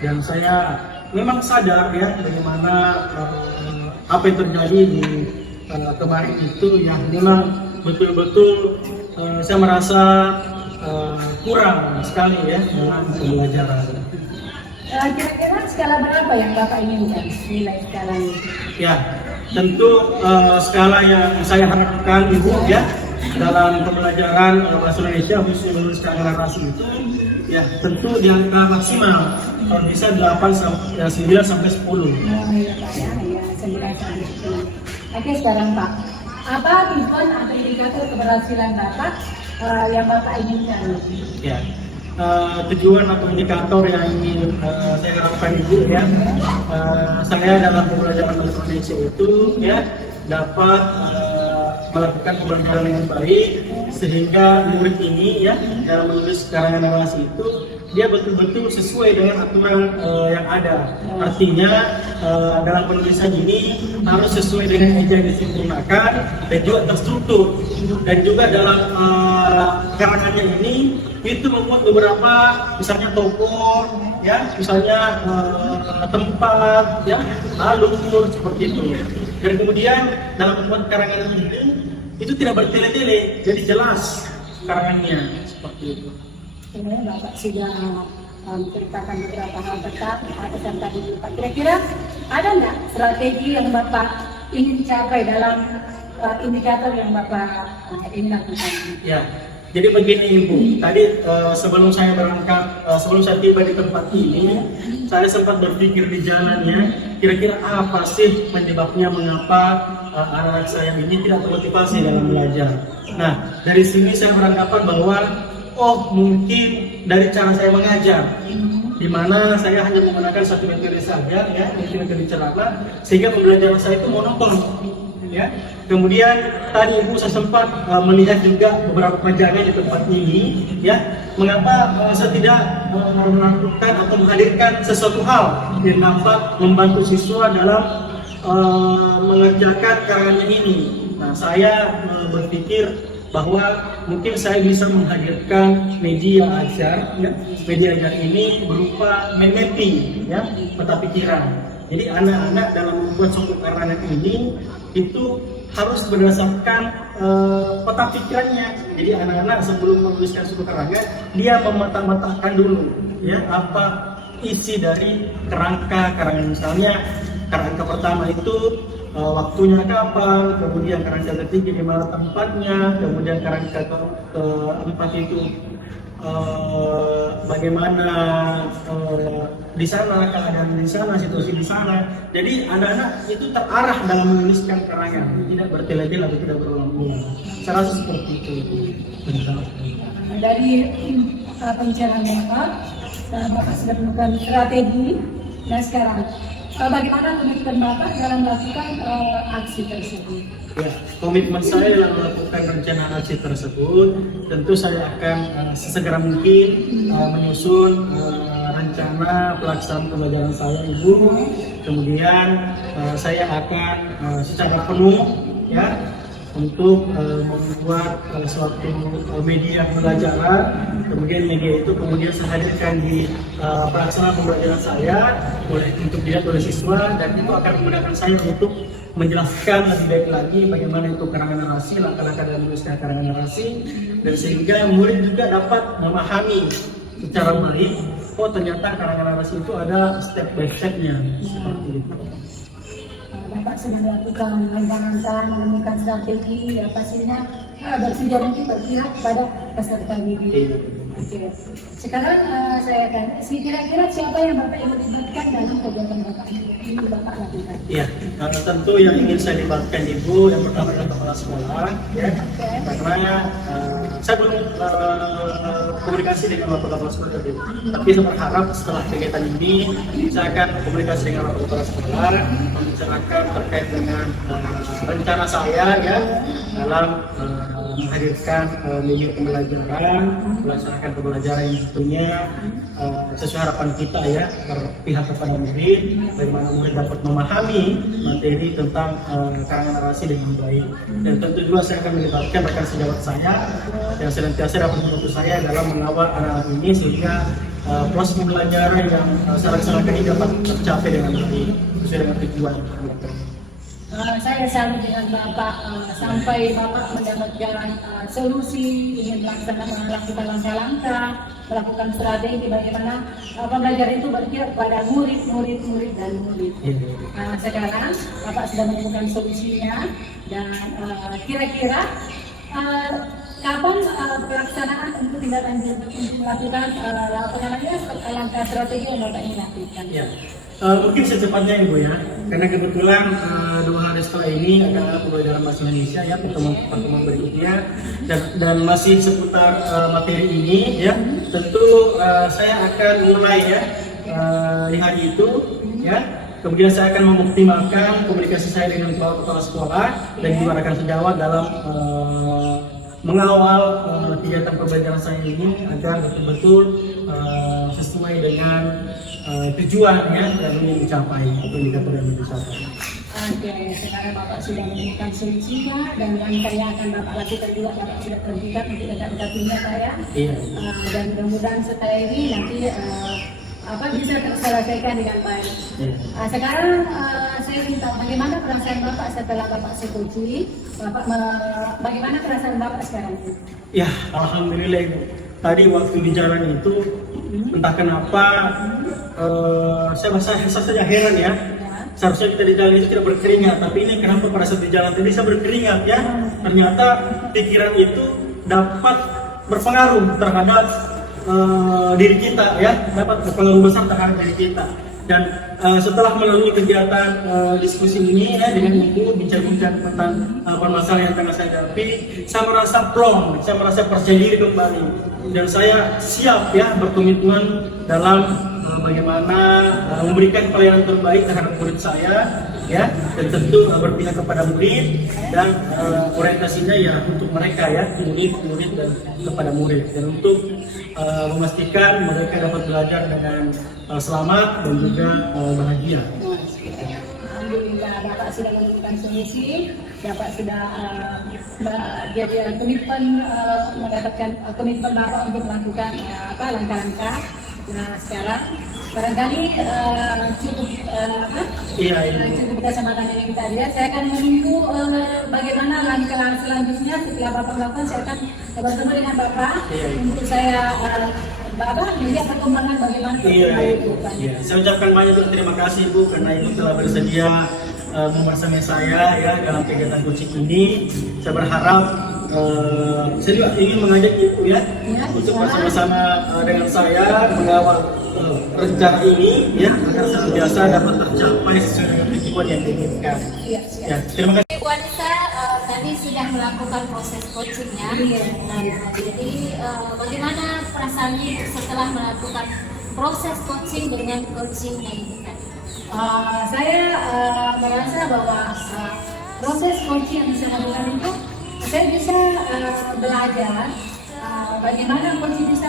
Dan saya memang sadar ya bagaimana apa yang terjadi di kemarin itu yang memang betul-betul saya merasa kurang sekali ya dalam pembelajaran. Kira-kira skala berapa yang Bapak inginkan nilai skalanya? Ya, tentu skala yang saya harapkan Ibu ya dalam pembelajaran bahasa Indonesia khususnya skala narasi itu ya tentu di angka maksimal kalau bisa 9 sampai 10. Oh iya Pak ya, 9 sampai 10. Oke, sekarang Pak, apa tipe atau indikator keberhasilan Bapak yang Bapak inginkan? Ya. Tujuan atau indikator yang ingin saya harapkan Ibu ya, saya dalam pembelajaran bahasa Indonesia itu ya dapat melakukan pembelajaran dengan baik sehingga murid ini ya dalam menulis karangan narasi itu dia betul-betul sesuai dengan aturan yang ada. Artinya dalam penulisan ini harus sesuai dengan eja yang disempurnakan dan juga terstruktur, dan juga dalam karangannya ini itu membuat beberapa misalnya tokoh ya, misalnya tempat ya, alur seperti itu. Dan kemudian dalam membuat karangan ini itu tidak bertele-tele, jadi jelas karangannya seperti itu. Ini Bapak sudah menceritakan beberapa hal tentang tadi Bapak. Kira-kira ada nggak strategi yang Bapak ingin capai dalam indikator yang Bapak ingin lakukan? Ya, jadi begini Ibu, tadi sebelum saya berangkat, sebelum saya tiba di tempat ini, saya sempat berpikir di jalannya, kira-kira apa sih penyebabnya mengapa anak-anak saya ini tidak termotivasi dalam belajar. Nah, dari sini saya beranggapan bahwa mungkin dari cara saya mengajar, di mana saya hanya menggunakan satu metode saja, ya, yaitu metode ceramah, sehingga pembelajaran saya itu monoton. Ya. Kemudian tadi Ibu saya sempat melihat juga beberapa pelajaran di tempat ini, ya, mengapa saya tidak melakukan atau menghadirkan sesuatu hal yang dapat membantu siswa dalam mengerjakan karangannya ini. Nah, saya berpikir bahwa mungkin saya bisa menghadirkan media ajar, ya. Media ajar ini berupa mind mapping, ya, peta pikiran. Jadi anak-anak dalam membuat suatu karangan ini itu harus berdasarkan peta pikirannya. Jadi anak-anak sebelum menuliskan suatu karangan, dia memeta-metakan dulu, ya, apa isi dari kerangka karangan. Misalnya kerangka pertama itu waktunya kapan, kemudian kerangka ketiga di mana tempatnya, kemudian kerangka keempat itu bagaimana di sana, keadaan di sana, situasi di sana. Jadi anak-anak itu terarah dalam menuliskan karangan, tidak bertele-tele atau tidak berulang-ulang. Saya rasa seperti itu. Dari pembicaraan Bapak sudah menemukan strategi. Dan sekarang bagaimana komitmen Bapak dalam melakukan aksi tersebut? Ya, komitmen saya dalam melakukan rencana aksi tersebut, tentu saya akan sesegera mungkin menyusun rencana pelaksanaan pembelajaran saya Ibu. kemudian saya akan secara penuh ya untuk membuat suatu media pembelajaran. Kemudian media itu kemudian saya hadirkan di pelaksanaan pembelajaran saya untuk dilihat oleh siswa, dan itu akan menggunakan saya untuk menjelaskan lebih baik lagi bagaimana itu karangan narasi, langkah-langkah dalam menuliskan karangan narasi, dan sehingga murid juga dapat memahami secara baik, oh ternyata karangan narasi itu ada step by stepnya seperti itu. Bapak sudah melakukan langkah-langkah menemukan strategi, ya pastinya bersedia nanti berpihak kepada peserta didik. Oke. Sekarang saya akan, kira-kira siapa yang Bapak ingin libatkan dalam kegiatan Bapak ini Bapak lakukan? Iya, tentu yang ingin saya libatkan Ibu yang pertama adalah kepala sekolah, ya, karena saya belum komunikasi dengan Bapak Kepala Sekolah tadi. Tapi saya berharap setelah kegiatan ini saya akan komunikasi dengan Bapak Kepala Sekolah, membicarakan terkait dengan rencana saya ya dalam menghadirkan media pembelajaran, melaksanakan pembelajaran yang tentunya sesuai harapan kita ya, berpihak kepada murid, bagaimana murid dapat memahami materi tentang karangan narasi dengan baik. Dan tentu juga saya akan melibatkan rekan sejawat saya yang senantiasa dapat membantu saya dalam mengawal anak-anak ini sehingga proses pembelajaran yang saya laksanakan ini dapat tercapai dengan baik sesuai dengan tujuan. Saya salut dengan Bapak sampai Bapak mendapatkan solusi, ingin melakukan langkah-langkah, melakukan strategi bagaimana pembelajaran itu berpihak pada murid dan murid. Sekarang Bapak sudah menemukan solusinya, dan kira-kira kapan pelaksanaan untuk tindak lanjut untuk melakukan langkah strategi yang Bapak ingin lakukan? Ya. Mungkin secepatnya Ibu ya, karena kebetulan 2 hari setelah ini ada pembelajaran bahasa Indonesia ya, pertemuan berikutnya, dan masih seputar materi ini ya. Tentu saya akan mulai ya di hari itu ya. Kemudian saya akan mengoptimalkan komunikasi saya dengan kepala sekolah dan juga rekan sejawat dalam mengawal kegiatan pembelajaran saya ini agar betul-betul sesuai dengan tujuan ya yang ingin dicapai atau indikator yang dicapai. Oke, sekarang Bapak sudah menemukan solusinya, dan langkah yang akan Bapak lakukan juga Bapak sudah terbuka untuk dekat-dekat saya. Iya. Dan mudah-mudahan setelah ini nanti bisa terselesaikan dengan baik. Iya. Sekarang saya minta bagaimana perasaan Bapak setelah Bapak setuju? Bagaimana perasaan Bapak sekarang ini? Ya, alhamdulillah Ibu. Tadi waktu di jalan itu entah kenapa saya saja heran ya. Seharusnya kita di jalan itu tidak berkeringat, tapi ini kenapa pada saat di jalan tadi saya berkeringat ya? Ternyata pikiran itu dapat berpengaruh terhadap diri kita ya, dapat berpengaruh besar terhadap diri kita. Dan setelah melalui kegiatan diskusi ini ya, dengan Ibu bincang-bincang tentang permasalahan yang tengah saya hadapi, saya merasa plong, saya merasa percaya diri kembali, dan saya siap ya berkomitmen dalam bagaimana memberikan pelayanan terbaik terhadap murid saya ya, dan tentu berpihak kepada murid, dan orientasinya ya untuk mereka ya, murid dan kepada murid, dan untuk memastikan mereka dapat belajar dengan selamat dan juga bahagia. Alhamdulillah Bapak sudah menemukan solusi, Bapak sudah jadi komitmen mendapatkan komitmen Bapak untuk melakukan langkah-langkah. Nah sekarang barangkali cukup kesempatan yang kita lihat. Saya akan menunggu bagaimana langkah selanjutnya setelah Bapak melakukan. Saya akan bertemu dengan Bapak untuk saya Bapak melihat perkembangan bagaimana. Iya. Saya ucapkan banyak terima kasih Ibu karena Ibu telah bersedia membersamai saya ya dalam kegiatan coaching ini. Saya berharap saya juga ingin mengajak Ibu ya untuk bersama-sama dengan saya mengawal rencana ini ya agar senantiasa dapat tercapai sesuai dengan tujuan yang diinginkan. Ya, terima kasih. Bu Anissa tadi sudah melakukan proses coachingnya. Jadi bagaimana perasaannya setelah melakukan proses coaching dengan coachingnya ini? Saya merasa bahwa proses coaching yang saya lakukan itu saya bisa belajar bagaimana coaching bisa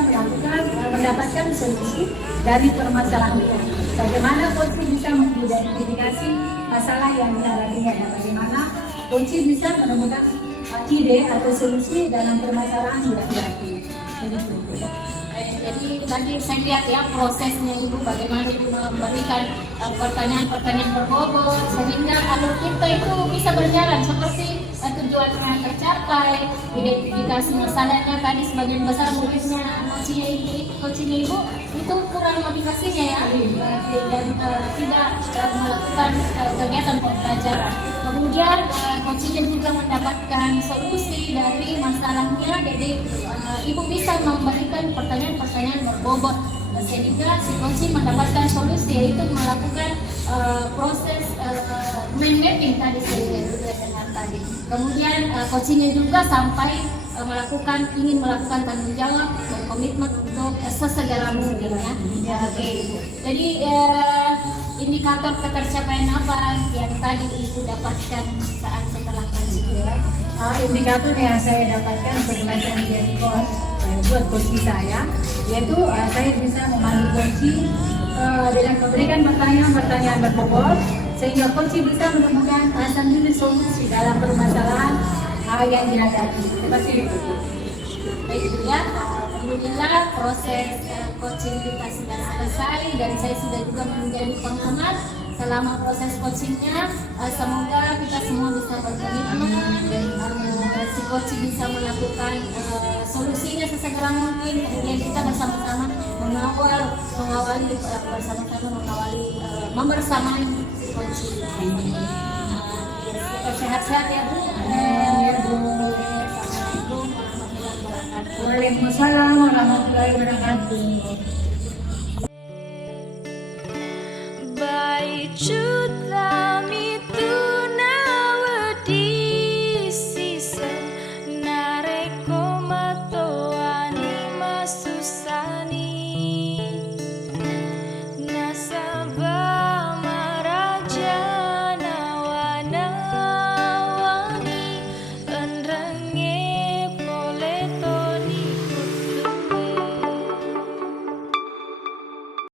mendapatkan solusi dari permasalahan itu. bagaimana coach bisa mengidentifikasi masalah yang dihadapinya dan bagaimana coach bisa menemukan ide atau solusi dalam permasalahan yang dihadapi. Jadi tadi saya lihat ya prosesnya Ibu bagaimana Ibu memberikan pertanyaan-pertanyaan berbobot sehingga alur kita itu bisa berjalan seperti tujuannya tercapai, identifikasi masalahnya tadi sebagian besar muridnya coachingnya Ibu itu kurang motivasinya ya dan tidak melakukan kegiatan pembelajaran. Kemudian coachingnya juga mendapatkan solusi dari masalahnya, jadi Ibu bisa memberikan pertanyaan-pertanyaan berbobot sehingga si coaching mendapatkan solusi, yaitu melakukan proses mind mapping tadi saya dengar tadi. Kemudian coachingnya juga sampai ingin melakukan tanggung jawab dan komitmen untuk sesegera mungkin ya. Oke. Jadi indikator ketercapaian apa yang tadi Ibu dapatkan saat setelah coaching? Indikator yang saya dapatkan berdasarkan menjadi coach buat coaching saya, yaitu saya bisa memandu coaching dengan memberikan pertanyaan-pertanyaan berbobot sehingga coaching bisa menemukan sendiri solusi dalam permasalahan yang dihadapi. Seperti itu. Baik itu ya, alhamdulillah proses coaching kita sudah selesai dan saya sudah juga menjadi pengamat selama proses coachingnya. Semoga kita semua bisa berkomitmen dan si coaching bisa melakukan solusinya sesegera mungkin. Kemudian kita bersama-sama mengawali membersamai si coaching. Sehat-sehat ya Bu. Waalaikumsalam warahmatullahi wabarakatuh.